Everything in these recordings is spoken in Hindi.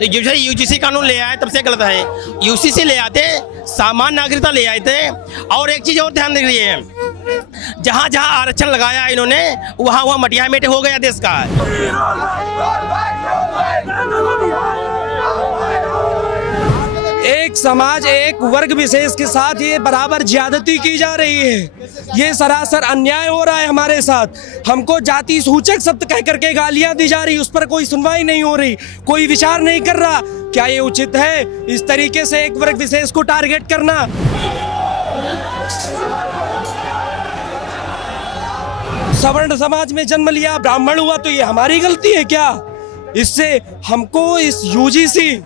तो जब से यूजीसी कानून ले आए तब से गलत है। यूजीसी ले आते, सामान्य नागरिकता ले आए थे। और एक चीज़ और ध्यान रखिए, जहाँ जहाँ आरक्षण लगाया इन्होंने वहाँ वहाँ मटिया मेटे हो गया देश का। एक समाज, एक वर्ग विशेष के साथ ये बराबर ज्यादती की जा रही है। ये सरासर अन्याय हो रहा है हमारे साथ। हमको जाति सूचक शब्द कह करके गालियां दी जा रही, उस पर कोई सुनवाई नहीं हो रही, कोई विचार नहीं कर रहा। क्या ये उचित है इस तरीके से एक वर्ग विशेष को टारगेट करना? सवर्ण समाज में जन्म लिया, ब्राह्मण हुआ तो ये हमारी गलती है क्या? इससे हमको इस यूजीसी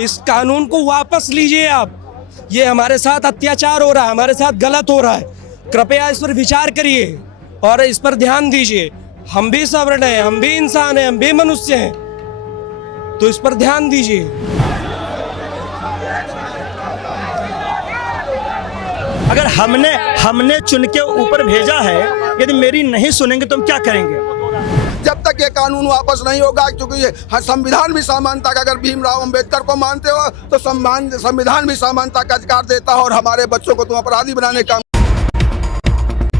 इस कानून को वापस लीजिए आप। ये हमारे साथ अत्याचार हो रहा है, हमारे साथ गलत हो रहा है। कृपया इस पर विचार करिए और इस पर ध्यान दीजिए। हम भी सवर्ण हैं, हम भी इंसान हैं, हम भी मनुष्य हैं, तो इस पर ध्यान दीजिए। अगर हमने चुन के ऊपर भेजा है, यदि मेरी नहीं सुनेंगे तो हम क्या करेंगे? जब तक ये कानून वापस नहीं होगा, क्योंकि ये संविधान भी समानता का, अगर भीमराव अंबेडकर को मानते हो तो संविधान भी समानता का अधिकार देता है और हमारे बच्चों को तुम अपराधी बनाने का।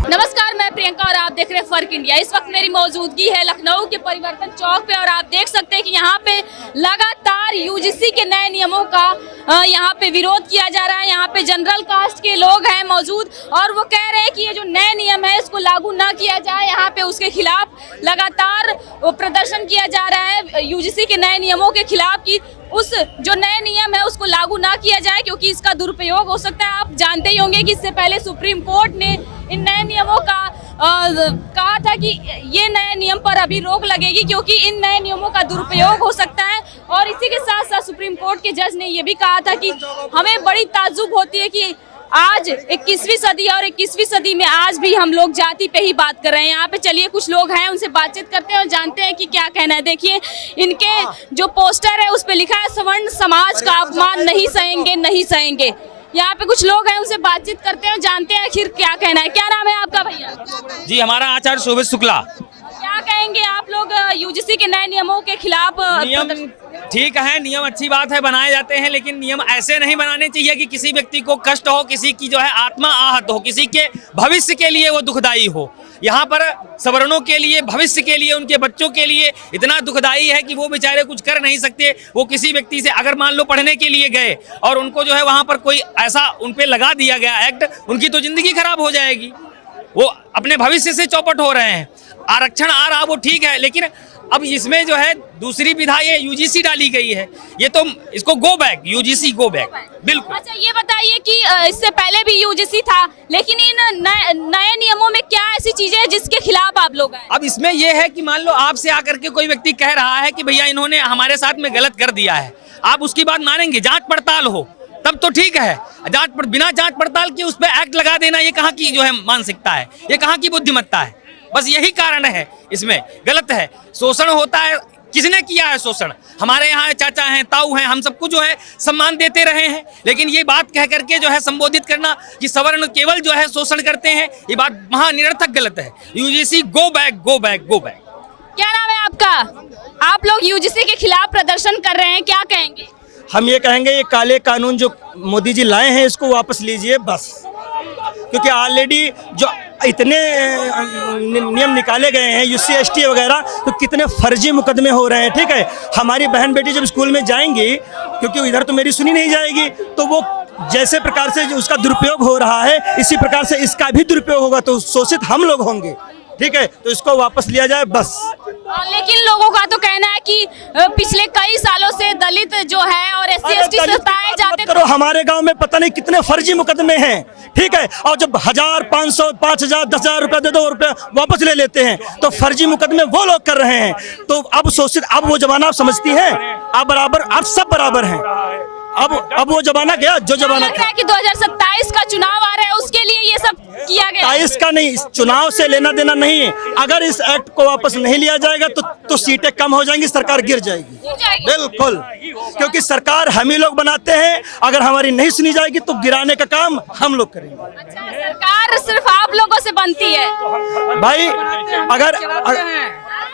नमस्कार, मैं प्रियंका और आप देख रहे हैं फर्क इंडिया। इस वक्त मेरी मौजूदगी है लखनऊ के परिवर्तन चौक पे और आप देख सकते हैं कि यहाँ पे लगातार यूजीसी के नए नियमों का यहाँ पे विरोध किया जा रहा है। यहाँ पे जनरल कास्ट के लोग हैं मौजूद और वो कह रहे हैं कि ये जो नए नियम है इसको लागू ना किया जाए। यहाँ पे उसके खिलाफ लगातार प्रदर्शन किया जा रहा है यूजीसी के नए नियमों के खिलाफ कि उस जो नए नियम है उसको लागू ना किया जाए, क्योंकि इसका दुरुपयोग हो सकता है। आप जानते ही होंगे कि इससे पहले सुप्रीम कोर्ट ने इन नए नियमों का कहा था कि ये नए नियम पर अभी रोक लगेगी क्योंकि इन नए नियमों का दुरुपयोग हो सकता है। और इसी के साथ साथ सुप्रीम कोर्ट के जज ने ये भी कहा था कि हमें बड़ी ताज्जुब होती है कि आज 21वीं सदी और 21वीं सदी में आज भी हम लोग जाति पे ही बात कर रहे हैं। यहाँ पे चलिए कुछ लोग हैं, उनसे बातचीत करते हैं और जानते हैं कि क्या कहना है। देखिए, इनके जो पोस्टर है उस पे लिखा है सवर्ण समाज का अपमान नहीं सहेंगे, नहीं सहेंगे। यहाँ पे कुछ लोग हैं, उनसे बातचीत करते हैं, जानते हैं आखिर क्या कहना है। क्या नाम है आपका भैया? जी, हमारा आचार्य शोभित शुक्ला। क्या कहेंगे आप लोग यूजीसी के नए नियमों के खिलाफ? नियम ठीक है, नियम अच्छी बात है, बनाए जाते हैं, लेकिन नियम ऐसे नहीं बनाने चाहिए कि किसी व्यक्ति को कष्ट हो, किसी की जो है आत्मा आहत हो, किसी के भविष्य के लिए वो दुखदाई हो। यहाँ पर सवर्णों के लिए, भविष्य के लिए, उनके बच्चों के लिए इतना दुखदाई है कि वो बेचारे कुछ कर नहीं सकते। वो किसी व्यक्ति से अगर मान लो पढ़ने के लिए गए और उनको जो है वहाँ पर कोई ऐसा उन पे लगा दिया गया एक्ट, उनकी तो जिंदगी खराब हो जाएगी। वो अपने भविष्य से चौपट हो रहे हैं। आरक्षण आ रहा वो ठीक है, लेकिन अब इसमें जो है दूसरी विधा ये यूजीसी डाली गई है, ये तो इसको go back, UGC go back. बिल्कुल। अच्छा, ये बताइए कि इससे पहले भी यूजीसी था, लेकिन इन नए नियमों में क्या ऐसी चीजें हैं जिसके खिलाफ आप लोग हैं? अब इसमें ये है कि मान लो आपसे आकर के कोई व्यक्ति कह रहा है कि भैया इन्होंने हमारे साथ में गलत कर दिया है, आप उसकी बात मानेंगे? जांच पड़ताल हो तब तो ठीक है। बिना जांच पड़ताल के उस पर एक्ट लगा देना, ये कहाँ की जो है मानसिकता है, ये कहाँ की बुद्धिमत्ता है? बस यही कारण है, इसमें गलत है। शोषण होता है, किसने किया है शोषण? हमारे यहाँ चाचा हैं, ताऊ हैं, हम सबको जो है सम्मान देते रहे हैं, लेकिन ये बात कह करके जो है संबोधित करना कि सवर्ण केवल जो है शोषण करते हैं, ये बात महानिरर्थक गलत है। UGC go back, go back, go back. क्या नाम है आपका? आप लोग यूजीसी के खिलाफ प्रदर्शन कर रहे हैं, क्या कहेंगे? हम ये कहेंगे ये काले कानून जो मोदी जी लाए हैं इसको वापस लीजिए बस, क्योंकि ऑलरेडी जो इतने नियम निकाले गए हैं यूसी एसटी वगैरह, तो कितने फर्जी मुकदमे हो रहे हैं। ठीक है, हमारी बहन बेटी जब स्कूल में जाएंगी, क्योंकि इधर तो मेरी सुनी नहीं जाएगी, तो वो जैसे प्रकार से उसका दुरुपयोग हो रहा है इसी प्रकार से इसका भी दुरुपयोग होगा, तो शोषित हम लोग होंगे। ठीक है, तो इसको वापस लिया जाए बस। लेकिन लोगों का तो कहना है कि पिछले कई सालों से दलित जो है और SC ST सताए जाते करो, हमारे गांव में पता नहीं कितने फर्जी मुकदमे हैं। ठीक है, और जब 1000, 500, 5000, 10,000 रुपया दे दो, रुपया वापस ले लेते हैं, तो फर्जी मुकदमे वो लोग कर रहे हैं। तो अब शोषित, अब वो जमाना आप समझती हैं, आप बराबर, आप सब बराबर हैं। अब वो जमाना गया जो जमाना लग रहा है कि 2027 का चुनाव आ रहा है, उसके लिए ये सब किया गया। 27 का नहीं, इस चुनाव से लेना देना नहीं है। अगर इस एक्ट को वापस नहीं लिया जाएगा तो सीटें कम हो जाएंगी, सरकार गिर जाएगी। बिल्कुल, क्योंकि सरकार हम ही लोग बनाते हैं, अगर हमारी नहीं सुनी जाएगी तो गिराने का काम हम लोग करेंगे। अच्छा, सरकार सिर्फ आप लोगों से बनती है भाई? अगर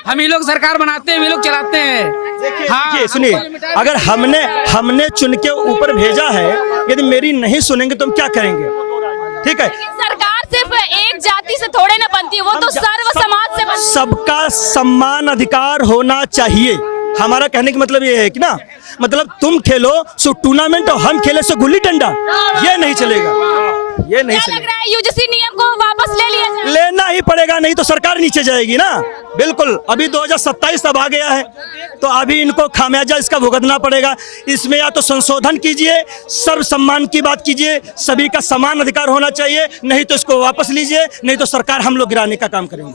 हम ही लोग सरकार बनाते हैं, हम ही लोग चलाते हैं। देखिए सुनिए, अगर हमने चुन के ऊपर भेजा है, यदि मेरी नहीं सुनेंगे तो हम क्या करेंगे? ठीक है, सरकार सिर्फ एक जाति से थोड़े ना बनती है, वो तो सर्व समाज से बनती है। सबका समान अधिकार होना चाहिए। हमारा कहने का मतलब ये है कि ना, मतलब तुम खेलो सो टूर्नामेंट और हम खेले सो गुल्ली डंडा, ये नहीं चलेगा, ये नहीं क्या लग चलेगा। रहा है यूजीसी नियम को वापस ले लिया जाए? लेना ही पड़ेगा, नहीं तो सरकार नीचे जाएगी ना। बिल्कुल, अभी 2027 अब आ गया है, तो अभी इनको खामियाजा इसका भुगतना पड़ेगा। इसमें या तो संशोधन कीजिए, सर्व सम्मान की बात कीजिए, सभी का समान अधिकार होना चाहिए, नहीं तो इसको वापस लीजिए, नहीं तो सरकार हम लोग गिराने का काम करेंगे।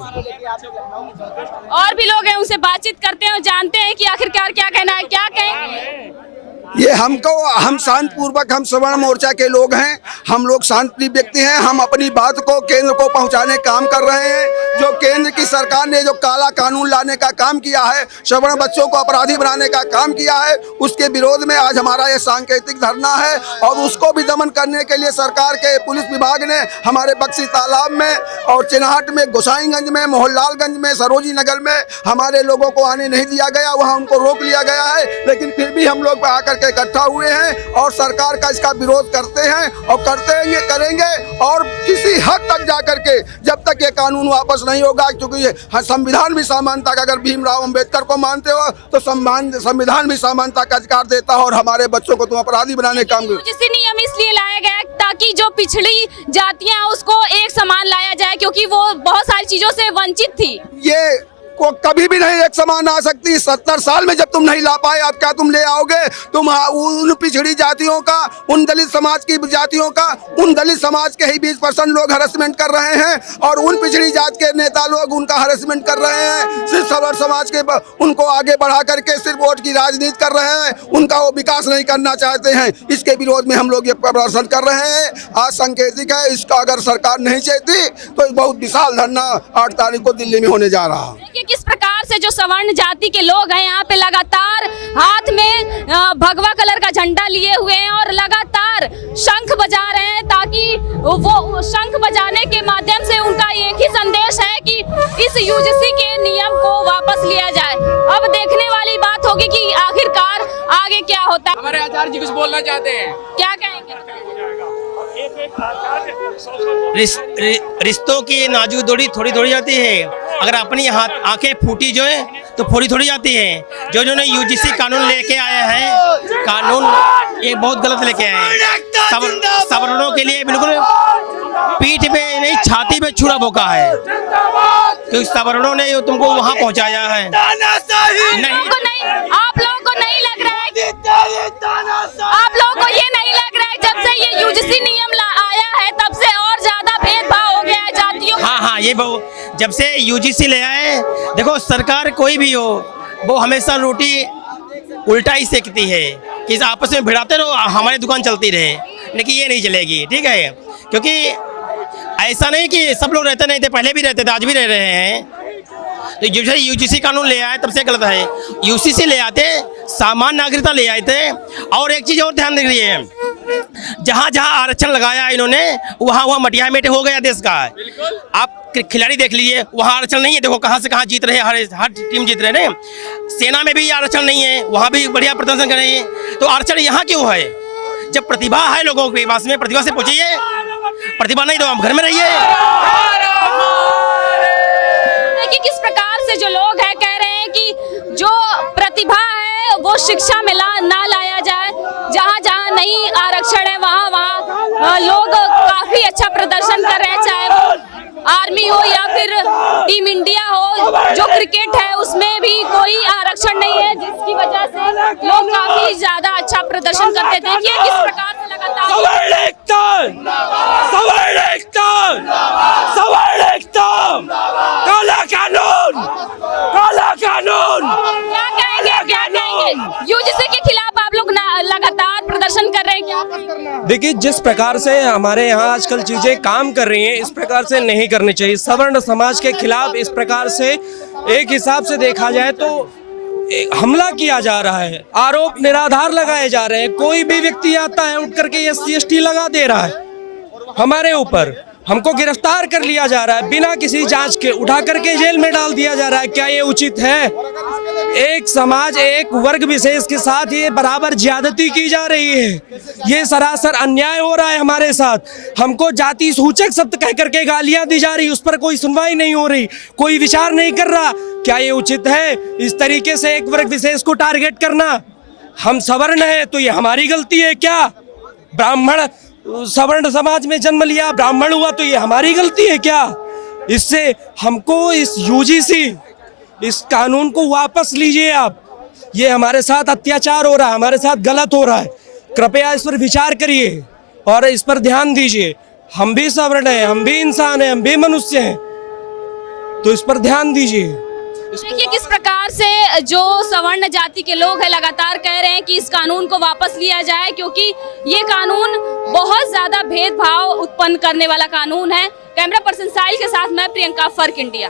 और भी लोग हैं, उनसे बातचीत करते हैं और जानते हैं कि आखिरकार क्या कहना है, क्या कहेंगे। ये हम शांतिपूर्वक, हम सवर्ण मोर्चा के लोग हैं, हम लोग शांति व्यक्ति हैं। हम अपनी बात को केंद्र को पहुंचाने का काम कर रहे हैं। जो केंद्र की सरकार ने जो काला कानून लाने का काम किया है, सवर्ण बच्चों को अपराधी बनाने का काम किया है, उसके विरोध में आज हमारा ये सांकेतिक धरना है। और उसको भी दमन करने के लिए सरकार के पुलिस विभाग ने हमारे बक्सी तालाब में और चिन्हाट में, गोसाईगंज में, मोहनलालगंज में, सरोजी नगर में हमारे लोगों को आने नहीं दिया गया, वहाँ उनको रोक लिया गया है। लेकिन फिर भी हम लोग आकर के इकट्ठा हुए हैं और सरकार का इसका विरोध करते हैं और करेंगे और किसी हद तक जाकर के, जब तक ये कानून वापस नहीं होगा, क्योंकि ये संविधान भी समानता का, अगर भीमराव अंबेडकर को मानते हो तो संविधान भी समानता का अधिकार देता है और हमारे बच्चों को तुम अपराधी बनाने का काम। यूजीसी नियम इसलिए लाया गया ताकि जो पिछड़ी जातियां हैं उसको एक समान लाया जाए, क्योंकि वो बहुत सारी चीजों से वंचित थी। ये को कभी भी नहीं एक समान आ सकती। 70 साल में जब तुम नहीं ला पाए, अब क्या तुम ले आओगे? तुम उन पिछड़ी जातियों का, उन दलित समाज की जातियों का, उन दलित समाज के ही 20% लोग हरेसमेंट कर रहे हैं और उन पिछड़ी जात के नेता लोग उनका हरेसमेंट कर रहे हैं। सिर्फ सवर्ण समाज के उनको आगे बढ़ा करके सिर्फ वोट की राजनीति कर रहे हैं, उनका वो विकास नहीं करना चाहते हैं। इसके विरोध में हम लोग ये प्रदर्शन कर रहे हैं। आज सांकेतिक है, इसका अगर सरकार नहीं चाहती तो एक बहुत विशाल धरना 8 तारीख को दिल्ली में होने जा रहा है। किस प्रकार से जो सवर्ण जाति के लोग हैं यहाँ पे लगातार हाथ में भगवा कलर का झंडा लिए हुए हैं और लगातार शंख बजा रहे हैं, ताकि वो शंख बजाने के माध्यम से उनका एक ही संदेश है कि इस यूजीसी के नियम को वापस लिया जाए। अब देखने वाली बात होगी कि आखिरकार आगे क्या होता है। हमारे आचार्य जी कुछ बोलना चाहते हैं, क्या कहेंगे? रिश्तों की नाजुक डोरी थोड़ी थोड़ी जाती है। अगर अपनी आंखें फूटी जो है तो फोड़ी थोड़ी जाती है। जो ने यूजीसी कानून लेके आए हैं, कानून ये बहुत गलत लेके आए हैं। सवर्णों के लिए बिल्कुल पीठ पे नहीं, छाती पे छुरा भोंका है, क्योंकि सवर्णों ने तुमको वहां पहुंचाया है। नहीं, आप लोगों को नहीं लग रहा है, आप लोगों को ये नहीं लग रहा है जब से ये यूजीसी नियम आया है तब से और ज्यादा भेदभाव हो गया है जातियों? हाँ, ये जब से यूजीसी ले आए, देखो सरकार कोई भी हो, वो हमेशा रोटी उल्टा ही सेकती है कि आपस में भिड़ाते रहो, हमारी दुकान चलती रहे, लेकिन ये नहीं चलेगी। ठीक है, क्योंकि ऐसा नहीं कि सब लोग रहते नहीं थे, पहले भी रहते थे, आज भी रह रहे हैं। तो जब से यूजीसी कानून ले आए तब से गलत है। यूजीसी ले आते, सामान्य नागरिकता ले आए थे। और एक चीज़ और ध्यान रखिए, जहाँ जहाँ आरक्षण लगाया इन्होंने, वहाँ मटिया मेटे हो गया देश का। आप खिलाड़ी देख लीजिए, वहाँ आरक्षण नहीं है, देखो कहाँ से कहाँ जीत रहे हैं, हर टीम जीत रहे हैं। सेना में भी आरक्षण नहीं है, वहाँ भी बढ़िया प्रदर्शन कर रहे हैं। तो आरक्षण यहाँ क्यों है? जब प्रतिभा है लोगों के पास में, प्रतिभा से पूछिए। प्रतिभा नहीं तो आप घर में रहिए। देखिए किस प्रकार से जो लोग हैं कह रहे हैं कि जो प्रतिभा है वो शिक्षा में ना लाया जाए। जहाँ जहाँ नहीं आरक्षण है वहाँ लोग काफी अच्छा प्रदर्शन कर रहे हैं, चाहे वो आर्मी हो या फिर टीम इंडिया हो। जो क्रिकेट है उसमें भी कोई आरक्षण नहीं है, जिसकी वजह से लोग काफी ज्यादा अच्छा प्रदर्शन करते थे। देखिए किस प्रकार से लगातार क्या कहेंगे यूजीसी के खिलाफ आप लोग लगातार प्रदर्शन कर रहे हैं, क्या कहेंगे? देखिए, जिस प्रकार से हमारे यहाँ आजकल चीजें काम कर रही हैं, इस प्रकार से नहीं करनी चाहिए। सवर्ण समाज के खिलाफ इस प्रकार से एक हिसाब से देखा जाए तो हमला किया जा रहा है, आरोप निराधार लगाए जा रहे हैं। कोई भी व्यक्ति आता है उठ करके SC ST लगा दे रहा है हमारे ऊपर। हमको गिरफ्तार कर लिया जा रहा है बिना किसी जांच के, उठा करके जेल में डाल दिया जा रहा है। क्या ये उचित है? एक समाज, एक वर्ग विशेष के साथ ये बराबर ज्यादती की जा रही है। ये सरासर अन्याय हो रहा है हमारे साथ। हमको जाति सूचक शब्द कह करके गालियां दी जा रही, उस पर कोई सुनवाई नहीं हो रही, कोई विचार नहीं कर रहा। क्या ये उचित है इस तरीके से एक वर्ग विशेष को टारगेट करना? हम सवर्ण है तो ये हमारी गलती है क्या? ब्राह्मण सवर्ण समाज में जन्म लिया, ब्राह्मण हुआ तो ये हमारी गलती है क्या? इससे हमको इस यूजीसी, इस कानून को वापस लीजिए आप। ये हमारे साथ अत्याचार हो रहा है, हमारे साथ गलत हो रहा है। कृपया इस पर विचार करिए और इस पर ध्यान दीजिए। हम भी सवर्ण हैं, हम भी इंसान हैं, हम भी मनुष्य हैं, तो इस पर ध्यान दीजिए। देखिए किस प्रकार से जो सवर्ण जाति के लोग हैं लगातार कह रहे हैं कि इस कानून को वापस लिया जाए, क्योंकि ये कानून बहुत ज्यादा भेदभाव उत्पन्न करने वाला कानून है। कैमरा पर्सन साहिल के साथ मैं प्रियंका, फर्क इंडिया।